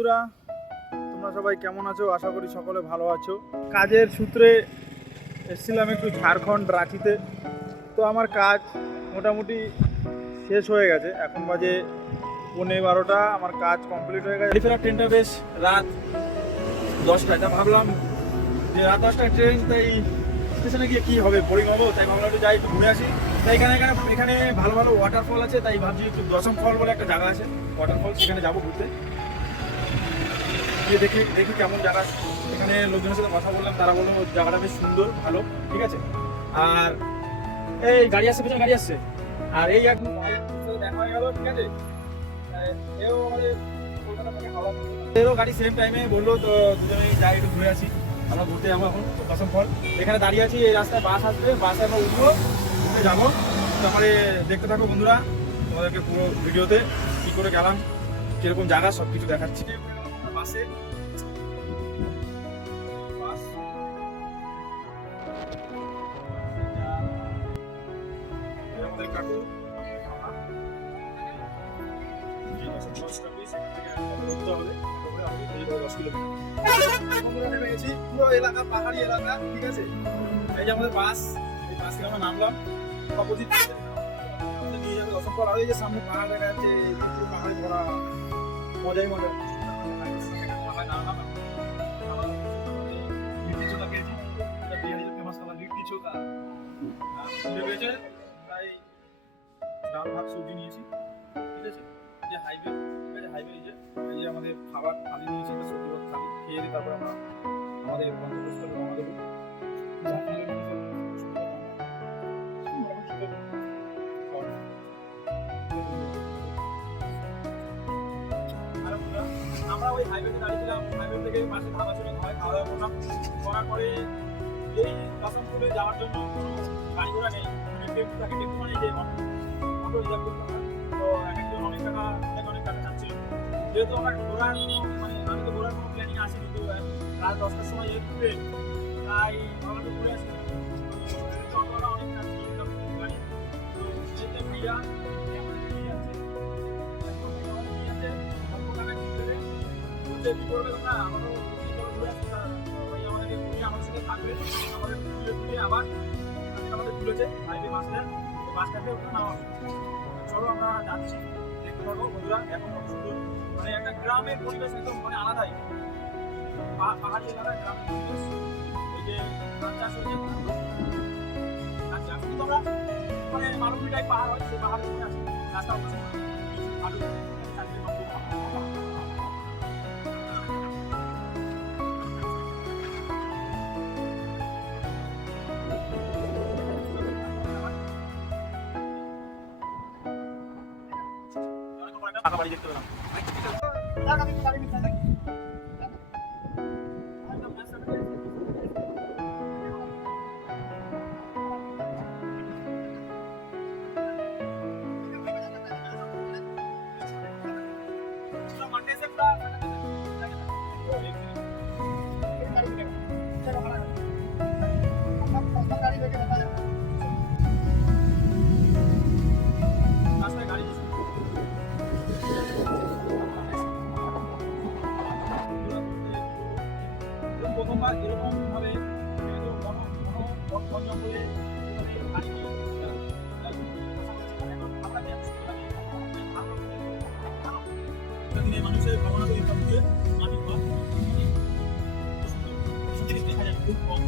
বন্ধুরা, তোমরা সবাই কেমন আছো? আশা করি সকলে ভালো আছো। কাজের সূত্রে এসেছিলাম একটু ঝাড়খণ্ড রাঁচিতে। তো আমার কাজ মোটামুটি শেষ হয়ে গেছে, এখন বাজে 11:30। আমার কাজ কমপ্লিট হয়ে গেছে। ফেরার ট্রেনটা বেশ রাত 10টায়, তা ভাবলাম যে রাত 10টায় ট্রেন, তাই স্টেশনে গিয়ে কী হবে, বোরিং হবো, তাই ভাবলাম একটু যাই, একটু ঘুরে আসি। তাই এখানে ভালো ভালো ওয়াটারফল আছে, তাই ভাবছি একটু দশম ফল বলে একটা জায়গা আছে ওয়াটারফল, সেখানে যাবো ঘুরতে। গিয়ে দেখি কেমন জায়গা। এখানে লোকজনের সাথে কথা বললাম, তারা বললো জায়গাটা বেশ সুন্দর, ভালো, ঠিক আছে। আর এই গাড়ি আসছে, পেছনে গাড়ি আসছে, আর এই একদম দেখা হয়ে গেল, ঠিক আছে। এও আমাদের কলকাতা থেকে হাওড়া, এরও গাড়ি সেম টাইমে বললো, তো দুজনেই যাই একটু ঘুরে আসি। আমরা ঘুরতে যাবো এখন দশম ফল। এখানে দাঁড়িয়ে আছি, এই রাস্তায় বাস আসবে, বাসে আমরা উঠবো, ঘুরতে যাবো। তারপরে দেখতে থাকো বন্ধুরা, তোমাদেরকে পুরো ভিডিওতে কী করে গেলাম, কিরকম জায়গা, সব কিছু দেখাচ্ছি। বাসে আমাদের কাকু পুরো এলাকা পাহাড়ি এলাকা, ঠিক আছে। এই যে আমাদের বাস, এই বাস থেকে আমরা নামলাম, অপোজিট নিয়ে যাবে দশম ফল। আর এই যে সামনে পাহাড় দেখা যাচ্ছে, পুরো পাহাড়ে ভরা, মজাই মজা। তাই ডাল ভাত সবজি নিয়েছি, ঠিক আছে। যে হাইওয়ে, ঠিক আছে, হাইওয়ে এই যে আমাদের খাবার থালি নিয়েছি, একটা সবজি ভাত থালি খেয়ে দিয়ে তারপরে আমরা আমাদের গন্তব্যস্থলে রওনা দেবো। আমরা ওই হাইওয়েতে দাঁড়িয়েছিলাম, হাইওয়ে থেকে পাশে ধাবা ছিল, খাওয়া দাওয়া করলাম। করার পরে এই আসানসোলে যাওয়ার জন্য কোনো গাড়ি ঘোড়া নেই, টেম্পু থাকে, টেম্পু মানে যে অটো রিজার্ভ করতে হয়। তো এক একজন অনেক টাকা চাচ্ছিল। যেহেতু আমার ঘোরার মানে আমি তো ঘোরার কোনো প্ল্যানিং আসেনি, তো রাত 10টার সময় ঘুরে, তাই ভালো ঘুরে আসি। অটোটা অনেক চাচ্ছিল গাড়ি, তো যেতে ভাইয়া কি করবে তোমরা, আমারও ঘুরে আসতে আমাদেরকে ঘুরিয়ে আমার সাথে থাকবে, আমাদের ঘুরিয়ে আবার আমাদের ঘুরেছে হাইওয়ে বাসটা, তো বাসটাতে ওঠা নেওয়া। চলো আমরা যাচ্ছি, দেখতে পাবো বন্ধুরা। এখন শুধু মানে একটা গ্রামের পরিবেশ, একদম মানে আলাদাই, পাহাড়ি এলাকার গ্রামের পরিবেশ। এই যে ধান চাষ হয়েছে, কিন্তু আমরা মানে মালভূমি টাইপ পাহাড় হয়, সেই পাহাড়ের উপরে আসি, রাস্তা হচ্ছে ভালো। টাকা বাড়ি দেখতে পেলাম। প্রথমবার এরকম ভাবে জঙ্গলে মানুষের ভাবনা তৈরি করতে মাটি দেখা যায় খুব কম।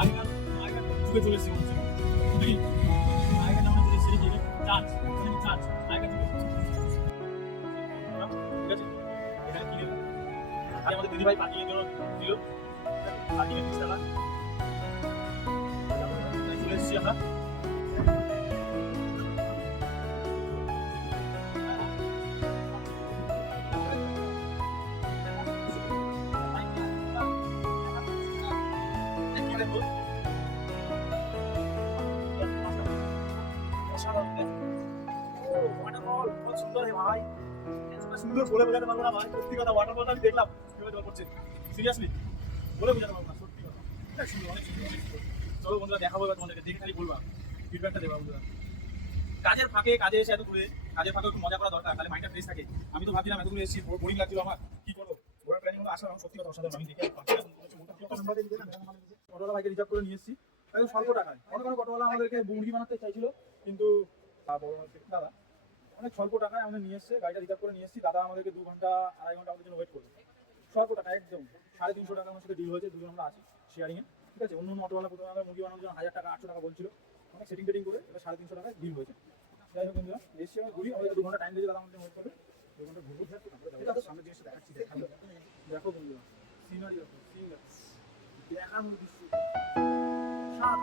আগেকার যুগে চলে এসেছি, আগেকার জামানা চলে এসেছি, যে চার্জ আগেকার যুগে, ঠিক আছে। এখানে কিনে আমাদের দিদিভাই পাঠিয়ে দিল, পাঠিয়ে চলে এসেছি আমরা। সুন্দর বলে বোঝাতে পারবো না ভাই, সত্যি কথা। ওয়াটারফলটা আমি দেখলাম কিভাবে জল পড়ছে, সিরিয়াসলি বলে বোঝাতে পারবো না, সত্যি কথা। সুন্দর, অনেক সুন্দর। চলো বন্ধুরা, দেখাবো এবার তোমাদেরকে, দেখে খালি বলবা, ফিডব্যাকটা দেবা বন্ধুরা। কাজের ফাঁকে কাজে এসে এত দূরে কাজের ফাঁকে একটু মজা করা দরকার, তাহলে মাইন্ডটা ফ্রেশ থাকে। আমি তো ভাবছিলাম এত দূরে এসেছি, বোরিং লাগছিল আমার, কি করবো। ঘোরার প্ল্যানিং হলো আসলে সত্যি কথা অসাধারণ। আমি দেখে অটোওয়ালা ভাইকে রিজার্ভ করে নিয়ে এসেছি একদম স্বল্প টাকায়। অনেক অনেক অটোওয়ালা আমাদেরকে মুরগি বানাতে চাইছিল, কিন্তু দাদা অনেক স্বল্প টাকায় আমাদের নিয়ে এসছে, গাড়িটা রিজার্ভ করে নিয়ে এসেছি। দাদা আমাদেরকে 2 ঘন্টা 2.5 ঘন্টা আমাদের জন্য ওয়েট করবে, স্বল্প টাকা একদম 350 টাকা আমার সাথে ডিল হয়েছে। দুজন আমরা আছি শেয়ারিংয়ে, ঠিক আছে। অন্য অটোওয়ালা প্রথমে আমরা মুরগি বানানোর জন্য 1000 টাকা 800 টাকা বলছিল, অনেক সেটিং টেটিং করে এবার 350 টাকায় ডিল হয়েছে। যাই হোক বন্ধুরা, এসছি আমরা ঘুরি, আমাদের 2 ঘন্টা টাইম দিয়েছে দাদা আমাদের ওয়েট করবে। 2 ঘন্টা ঘুরবো, তারপরে সামনে জিনিসটা দেখাচ্ছি। দেখো বন্ধুরা, সিনারি দেখো, সিন দেখার মতো দৃশ্য সাত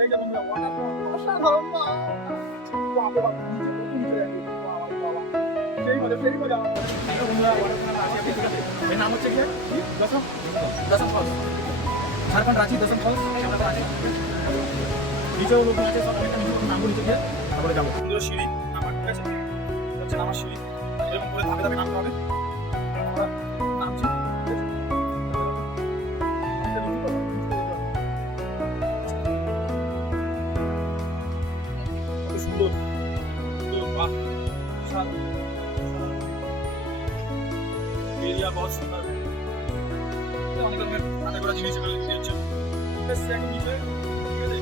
এই যে বন্ধুরা ওয়াটারফল অসাধারণ না, বাবা বাবা নিচে বাবা বাবা সেই মজা বন্ধুরা। ওয়াটারফল আছে আপনি, ঠিক আছে। এর নাম হচ্ছে কি দশম ফলস, ঝাড়খণ্ড রাঁচি দশম ফলস আমরা তো আছে। নিচেও লোক আছে, সব অনেকটা নিচে নামবো, নিচে গিয়ে তারপরে যাবো। সুন্দর সিঁড়ি নামার, ঠিক আছে, হচ্ছে নামার সিঁড়ি, এরকম করে ধাপে ধাপে নামতে হবে। আমরা নামছি, সুন্দর সুন্দর, বাহ এরিয়া বহুত সুন্দর। অনেক রকমের হাতে করা জিনিস এখানে বিক্রি হচ্ছে, একদম নিচে, ঠিক আছে।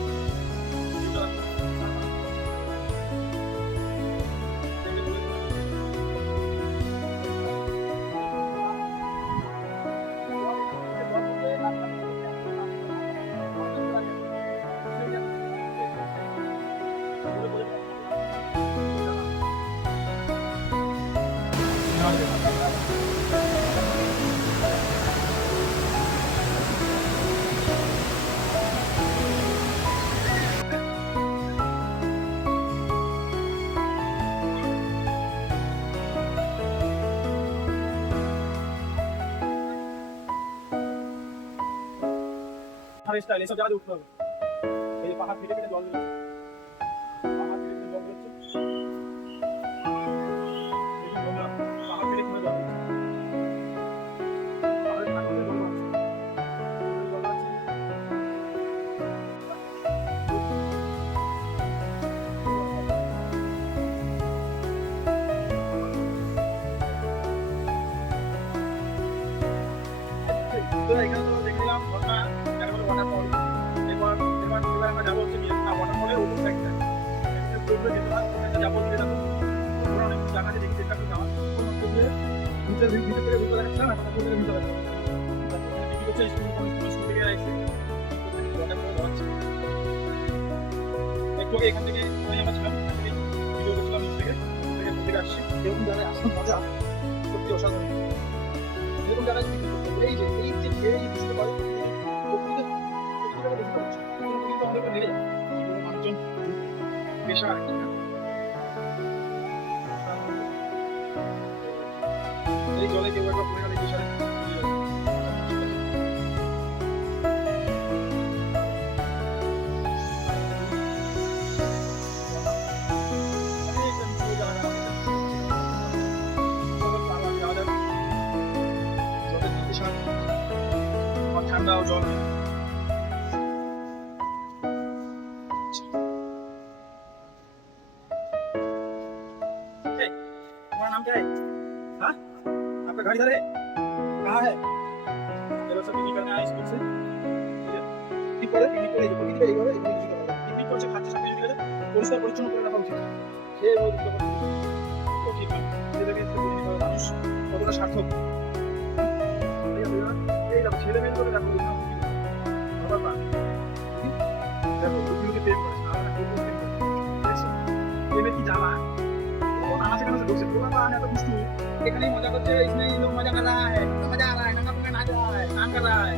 স্টাইল এসব জায়গায় উঠতে হবে। এই যে পাহাড় কেটে কেটে জল বেরোচ্ছে, পাহাড় কেটে কেটে জল বেরোচ্ছে, পাহাড় কেটে কেটে জল বেরোচ্ছে, পাহাড়ের ঠাকুরে জল বেরোচ্ছে, জল বেরোচ্ছে। তো এখানে তো দেখলাম ঝর্ণা, ওয়াটারফল। এবার আমরা যাবো হচ্ছে গিয়ে ওয়াটারফলের উপর সাইডটা যাবো, দিয়ে যাবো। অনেক জায়গা আছে, দেখি চেষ্টা করে যাওয়ার গিয়ে নিচের ভিতর থেকে ভিতরে দেখাচ্ছিলাম, এখন ভিতরে ভিতরে দেখি হচ্ছে স্কুল থেকে আসছে ওয়াটারফল যাচ্ছে। একটু আগে এখান থেকে আমরা ছিলাম, ভিডিও করছিলাম নিচ থেকে থেকে আসছি। এরকম জায়গায় আসলে মজা সত্যি অসাধারণ। এরকম জায়গায় এই যে এই দৃশ্যটা পারে মানুষজন পেশা আর কি, এই জলে কেউ একটা পড়ে গেলে পেশারে ঠান্ডা ও জল। नाम क्या है? हाँ? आपका घर इधर है? कहाँ है? चलो सब पिकनिक करने आए स्कूल से। पिकनिक করে পিকনিক এইভাবে পিকনিক করছে, খাচ্ছে, সব কিছু ঠিক আছে, পরিষ্কার পরিচ্ছন্ন করে রাখা উচিত। খেয়ে রোদ তো ঠিক না, এটাকে একটু বুঝে নিতে হবে মানুষ কতটা সার্থক। এই দেখো ছেলে মেয়ে করে দেখো বাবা, দেখো দুটোকে পেট করে এবার কি জ্বালা आना से दूर से पूरा आने तो कुछ देखने मजा करते हैं, इसमें लोग मजा कर रहा है, तो मजा आ रहा है, नंगा पुंगा नाच रहा है, काम कर रहा है,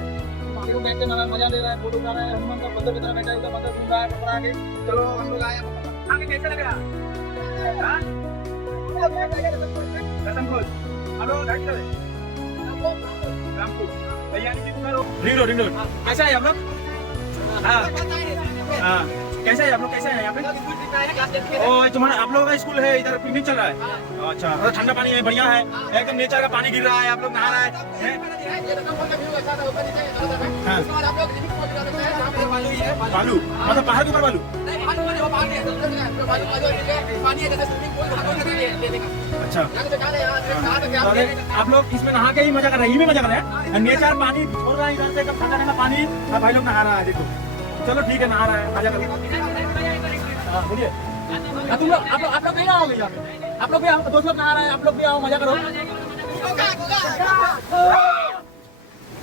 बाकी लोग बैठ के मजा ले रहा है, फोटो उठा रहा है, हनुमान का बंदर की तरह बैठा है, उधर बंदर घूम रहा है, पकड़ा के चलो हम लोग आए। आगे कैसे लग रहा? हां रतन खोज हेलो गाइड चले रामपुर भैया जी उधर रिंग रोड कैसा है हम लोग? हां हां कैसे है आप लोग, कैसे हैं यहाँ पे? ओ तुम्हारा आप लोगों का स्कूल है इधर, पिकनिक चल रहा है? अच्छा, और ठंडा पानी है, बढ़िया है, एकदम नेचर का पानी गिर रहा है, आप लोग नहा रहा है? हाँ। बालू मतलब पहाड़ के ऊपर बालू? अच्छा, अरे आप लोग इसमें नहा के ही मजा कर रहे हैं, यही में मजा कर रहे हैं? नेचर पानी छोड़ रहा है इधर से, एकदम ठंडा ठंडा पानी, और भाई लोग नहा रहा है, देखो। चलो ठीक है, नहा रहा है, मजा करो। हाँ बोलिए। तुम लोग आप लोग नहीं आओगे यहाँ पे? आप लोग भी आओ, दोस्त लोग नहा रहे हैं, आप लोग भी आओ, मजा करो।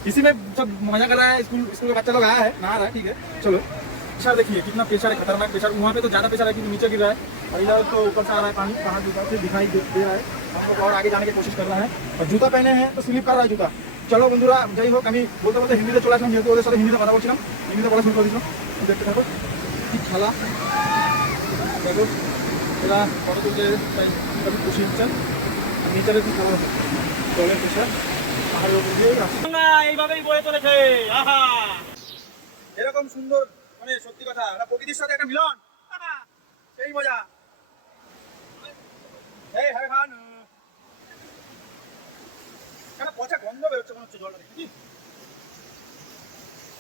इसी में सब मजा कर रहा है, स्कूल का बच्चा लोग आया है, नहा रहा है, ठीक है। चलो प्रेशर देखिए कितना प्रेशर है, खतरनाक प्रेशर। वहाँ पे तो ज़्यादा प्रेशर है क्योंकि नीचे गिर रहा है, और इधर तो ऊपर से आ रहा है पानी, पहाड़ ऊपर से दिखाई दे रहा है। हम लोग और आगे जाने की कोशिश कर रहा है, और जूता पहने हैं तो स्लिप कर रहा है जूता। चलो बंधुरा যাই হোক, আমি বলতে বলতে হিন্দিতে চলে আসলাম, যেহেতু ওদের সাথে হিন্দিতে কথা বলছিলাম, হিন্দিতে বলা শুরু করে দিলাম। দেখতে থাকো কি খেলা, দেখো এরা ফটো তুলতে তাই খুশি হচ্ছেন। নিচে কি খবর, জলের প্রেশার পাহাড়ের উপর দিয়ে এইভাবেই বয়ে চলেছে। আহা, এরকম সুন্দর, মানে সত্যি কথা, ওরা প্রকৃতির সাথে একটা মিলন, সেই মজা। এই হ্যাঁ খান কেন পচা গন্ধ বেরোচ্ছে মনে হচ্ছে জলটা দেখি।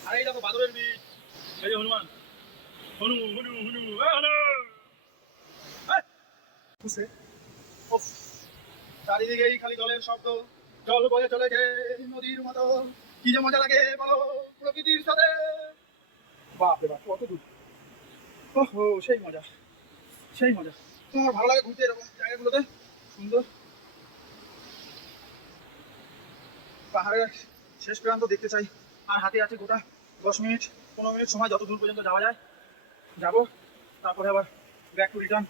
আর এই দেখো বাদরের বীজ, এই যে হনুমান, হনু হনু হনু হনু, চারিদিকেই খালি জলের শব্দ, জল বয়ে চলেছে নদীর মতো, কি যে মজা লাগে বলো প্রকৃতির সাথে। বাপরে বাপ, কত দূর, ওহো সেই মজা, সেই মজা। তোমার ভালো লাগে ঘুরতে এরকম জায়গাগুলোতে, সুন্দর পাহাড়ের শেষ প্রান্ত দেখতে চাই। আর হাতে আছে গোটা 10 মিনিট 15 মিনিট সময়, যত দূর পর্যন্ত যাওয়া যায় যাবো, তারপরে আবার ব্যাক টু রিটার্ন।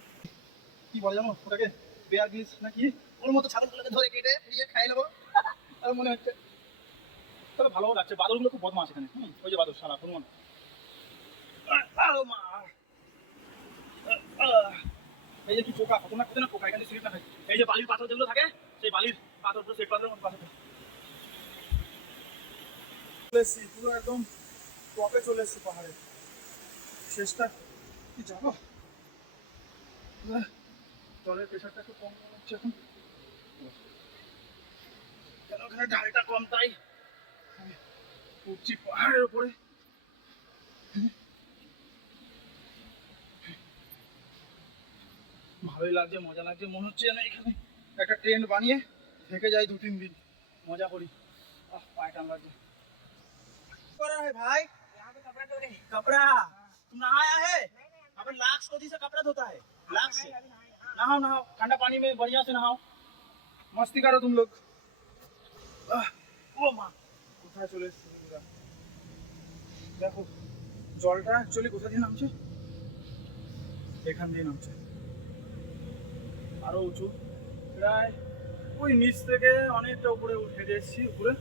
কি বলে জানো ওটাকে, বেয়ার গ্রিলস নাকি, ওর মতো ছাগলগুলোকে ধরে কেটে পুড়িয়ে খাই নেবো আর মনে হচ্ছে। তবে ভালো লাগছে, বাদরগুলো খুব বদমাস এখানে। ওই যে বাদর সারা হনুমান, এই যে কি পোকা, খতরনাক খতরনাক পোকা, এখানে স্লিপ না থাকে। এই যে বালির পাথর যেগুলো থাকে, সেই বালির পাথরগুলো সেই পাথরের মতো পাথর। পুরো একদম টপে চলে এসছি পাহাড়ে, শেষটা কি জানো, জলের প্রেশারটা একটু কম হচ্ছে এখন, কেন ওখানে ঢালটা কম, তাই আমি উঠছি পাহাড়ের উপরে। ভালোই লাগছে, মজা লাগছে, মনে হচ্ছে যেন এখানে একটা টেন্ট বানিয়ে থেকে যাই 2-3 দিন, মজা करी। पाए टांग लग गया। कर रहा है भाई यहाँ पे कपड़ा धो रहे हैं। कपड़ा तुम नहाया है? यहाँ पे लाख सोदी से कपड़ा धोता है, लाख से। नहाओ नहाओ, ठंडा पानी में बढ़िया से नहाओ, मस्ती करो तुम लोग। ओ माँ কোথায় চলে এসেছি দেখো, জলটা অ্যাকচুয়ালি কোথা দিয়ে নামছে, এখান দিয়ে নামছে, আরো উঁচু, প্রায় ওই নিচ থেকে অনেকটা উপরে হেঁটে এসেছি, উপরে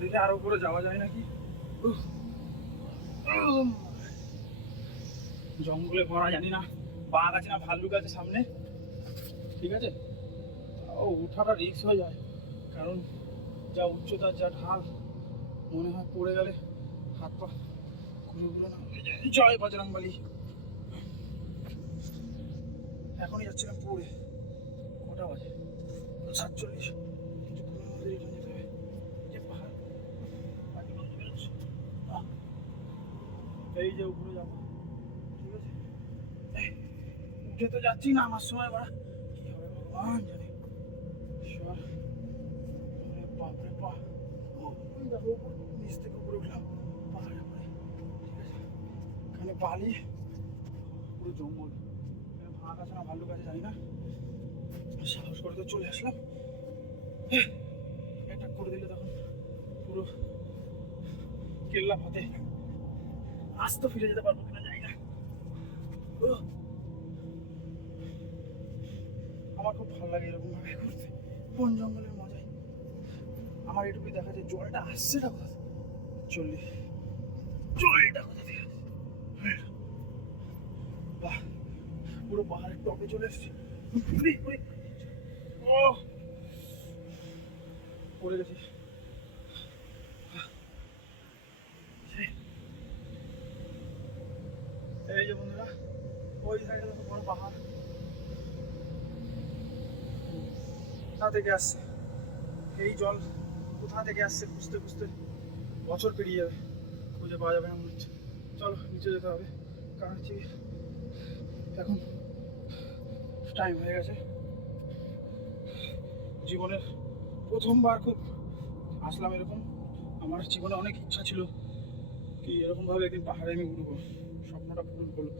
দেখে আরো উপরে যাওয়া যায় নাকি। জঙ্গলে ভরা, জানি না বাঘ আছে না ভাল্লুক আছে সামনে, ঠিক আছে, ও উঠাটা রিস্ক হয়ে যায়, কারণ যা উচ্চতা যা ঢাল, মনে হয় পড়ে গেলে হাত পা ঘুরে ঘুরে না। জয় বজরংবলী। এখনই যাচ্ছিলাম পড়ে, কটা বাজে 47, কিছুক্ষণের মধ্যে এখানে যেতে হবে। যে পাহাড় এই যে উপরে যাবো, ঠিক আছে, উঠে তো যাচ্ছি না, আমার সময় বাড়া কি হবে ভগবান জানে। বাপরে বাপ, দেখো নিচ থেকে উপরে উঠলাম পাহাড়ের উপরে, ঠিক আছে, এখানে বালি, পুরো জঙ্গল, ভাগ আছে না ভাল্লুক আছে জানি না, সাহস করে তো চলে আসলাম। অ্যাটাক করে দিলে তখন পুরো কেল্লা ফাতে, আজ তো ফিরে যেতে পারবো কিনা জানি না। আমার খুব ভালো লাগে এরকম ভাবে ঘুরতে, বন জঙ্গলের মজাই। আমার এটুকুই দেখা যায় জলটা আসছেটা কোথা, চল্লিশ, জলটা কোথা থেকে আসছে, বাহ পুরো পাহাড়ের টপে চলে এসছি। পড়ে গেছি, এই যে বন্ধুরা ওই সাইডে দেখো বড় পাহাড়, কোথা থেকে আসছে এই জল, কোথা থেকে আসছে খুঁজতে খুঁজতে বছর পেরিয়ে যাবে, খুঁজে পাওয়া যাবে না মনে হচ্ছে। চলো নিচে যেতে হবে, কারণ হচ্ছে এখন টাইম হয়ে গেছে। জীবনের প্রথমবার খুব আসলাম এরকম। আমার জীবনে অনেক ইচ্ছা ছিল কি এরকমভাবে একদিন পাহাড়ে আমি উঠবো, স্বপ্নটা পূরণ করলো।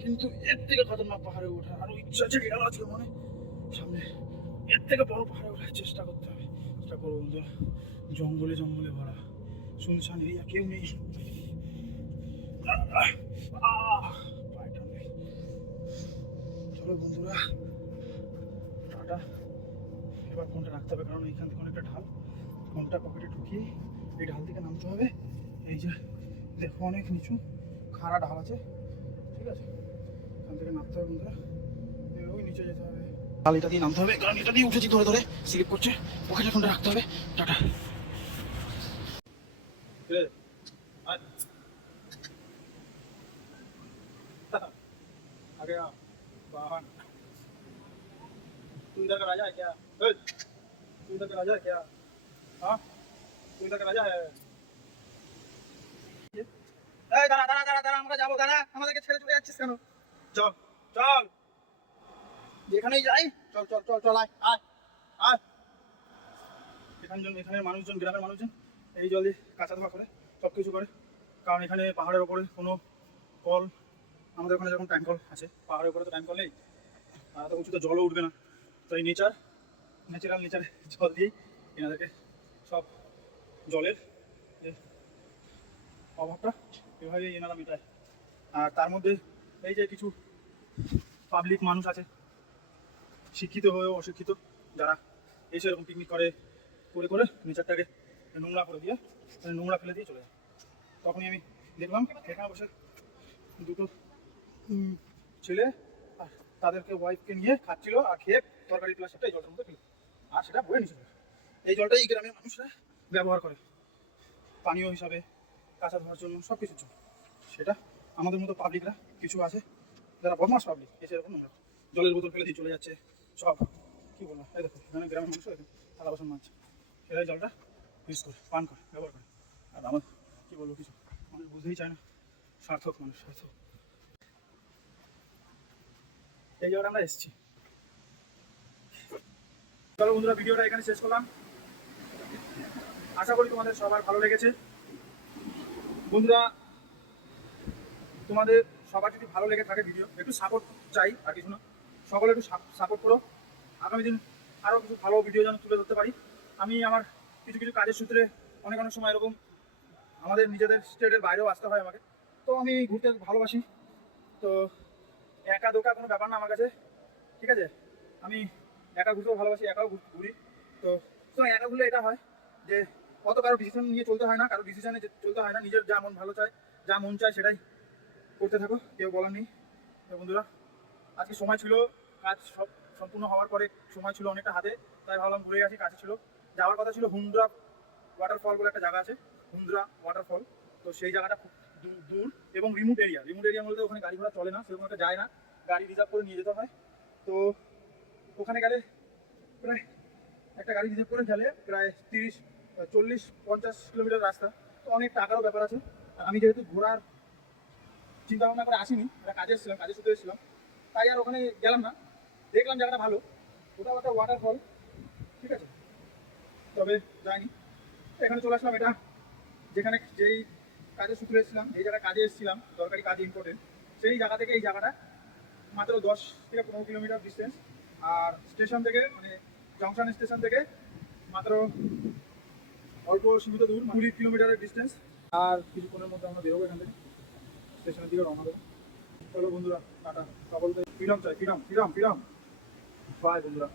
কিন্তু এর থেকে খতরনাক পাহাড়ে ওঠা আরো ইচ্ছা আছে গেল আজকে মনে সামনে, এর থেকে বড় পাহাড়ে ওঠার চেষ্টা করতে হবে। চেষ্টা করবো বন্ধুরা, জঙ্গলে জঙ্গলে ভরা, শুনশান এরিয়া, কেউ নেই। পায়টা নেই। চলো বন্ধুরা টাটা। এবার ফোনটা রাখতে হবে, কারণ এইখান থেকে অনেকটা ঢাল, ফোনটা পকেটে ঢুকিয়ে এই ঢাল থেকে নামতে হবে। এই যে দেখো অনেক নিচু খাড়া ঢাল আছে, ঠিক আছে, এখান থেকে নামতে হবে বন্ধুরা, ওই নিচে যেতে হবে। ঢাল এটা দিয়ে নামতে হবে, কারণ এটা দিয়ে উঠেছি ধরে ধরে, স্লিপ করছে, পকেটে ফোনটা রাখতে হবে। টাটা। आ गया वाहन। तू इधर का राजा है क्या? तू इधर का राजा है क्या? हाँ, तू इधर का राजा है। এই দাঁড়া দাঁড়া দাঁড়া দাঁড়া, আমরা যাবো, দাঁড়া, আমাদেরকে ছেড়ে চলে যাচ্ছিস কেন? চল চল, যেখানেই যাই চল চল চল চল, আয় আয় আয়। এখানের মানুষজন, গ্রামের মানুষজন এই জল দিয়ে কাঁচা ধোয়া করে, সব কিছু করে, কারণ এখানে পাহাড়ের ওপরে কোনো কল, আমাদের ওখানে যখন টাইম কল আছে, পাহাড়ের উপরে তো টাইম কল নেই, আর তো উঁচুতে জলও উঠবে না, তো এই ন্যাচারাল জল দিয়েই এনাদেরকে সব জলের যে অভাবটা এভাবে এনারা মেটায়। আর তার মধ্যে এই যে কিছু পাবলিক মানুষ আছে, শিক্ষিত হয়েও অশিক্ষিত, যারা এসে এরকম পিকনিক করে করে করে নেচারটাকে নোংরা করে দিয়ে, মানে নোংরা ফেলে দিয়ে চলে যায়। তখনই আমি দেখলাম এখানে বসে দুটো ছেলে আর তাদেরকে ওয়াইফকে নিয়ে খাচ্ছিল, আর খেয়ে তরকারি প্লাস্টিকটা এই জলটার মধ্যে ফেলে, আর সেটা বয়ে নিচে। এই জলটাই এই গ্রামের মানুষরা ব্যবহার করে পানীয় হিসাবে, কাঁচা ধোয়ার জন্য, সব কিছুর জন্য। সেটা আমাদের মতো পাবলিকরা কিছু আছে যারা বদমাস পাবলিক, এসে এরকম নোংরা জলের বোতল ফেলে দিয়ে চলে যাচ্ছে সব। কী বলবো, এই দেখো এখানে গ্রামের মানুষ এরকম থালা বাসন মাছ সেটাই জলটা ইউজ করে, পান করে, ব্যবহার করে। আর আমার কী বলবো, কিছু মানুষ বুঝতেই চায় না, সার্থক মানুষ, সার্থক। এই জায়গাটা আমরা এসেছি। চলো বন্ধুরা, ভিডিওটা এখানে শেষ করলাম। আশা করি তোমাদের সবার ভালো লেগেছে। বন্ধুরা, তোমাদের সবার যদি ভালো লেগে থাকে ভিডিও, একটু সাপোর্ট চাই, আর কিছু না, সকলে একটু সাপোর্ট করো। আগামী দিন আরও কিছু ভালো ভিডিও যেন তুলে ধরতে পারি। আমি আমার কিছু কিছু কাজের সূত্রে অনেক অনেক সময় এরকম আমাদের নিজেদের স্টেটের বাইরেও আসতে হয় আমাকে, তো আমি ঘুরতে ভালোবাসি। তো একা দোকা কোনো ব্যাপার না আমার কাছে, ঠিক আছে, আমি একা ঘুরতেও ভালোবাসি, একাও ঘুরি। তো একা ঘুরলে এটা হয় যে অত কারো ডিসিশন নিয়ে চলতে হয় না, কারো ডিসিশনে চলতে হয় না, নিজের যা মন ভালো চায়, যা মন চায় সেটাই করতে থাকো, কেউ বলার নেই। তো বন্ধুরা, আজকে সময় ছিল, কাজ সব সম্পূর্ণ হওয়ার পরে সময় ছিল অনেকটা হাতে, তাই ভাবলাম ঘুরে আসি। কাছে ছিল, যাওয়ার কথা ছিল হুন্দ্রা ওয়াটারফল বলে একটা জায়গা আছে, হুন্দ্রা ওয়াটারফল। তো সেই জায়গাটা খুব দূর এবং রিমোট এরিয়া বলতে ওখানে গাড়ি ঘোড়া চলে না, সেরকম একটা যায় না, গাড়ি রিজার্ভ করে নিয়ে যেতে হয়। তো ওখানে গেলে প্রায় একটা গাড়ি রিজার্ভ করে গেলে প্রায় 30-40-50 কিলোমিটার রাস্তা, তো অনেক টাকারও ব্যাপার আছে। আর আমি যেহেতু ঘোরার চিন্তা ভাবনা করে আসিনি, একটা কাজে এসেছিলাম, কাজে শুধু এসেছিলাম, তাই আর ওখানে গেলাম না। দেখলাম জায়গাটা ভালো, ওটাও একটা ওয়াটারফল, ঠিক আছে, তবে যাইনি। এখানে চলে আসলাম, এটা যেখানে যেই কাজের সূত্রে এসেছিলাম, এই জায়গায় কাজে এসেছিলাম, দরকারি কাজে ইম্পর্টেন্ট, সেই জায়গা থেকে এই জায়গাটা মাত্র 10-15 কিলোমিটার ডিস্টেন্স। আর স্টেশন থেকে, মানে জংশন স্টেশন থেকে মাত্র অল্প সীমিত দূর, 20 কিলোমিটারের ডিস্টেন্স। আর কিছুক্ষণের মধ্যে আমরা বেরোবো এখান থেকে, স্টেশনের দিকে রওনা দেবো। চলো বন্ধুরা, টাটা। সকলকে ফ্রিডম চাই, ফ্রিডম ফ্রিডম ফ্রিডম। বাই বন্ধুরা।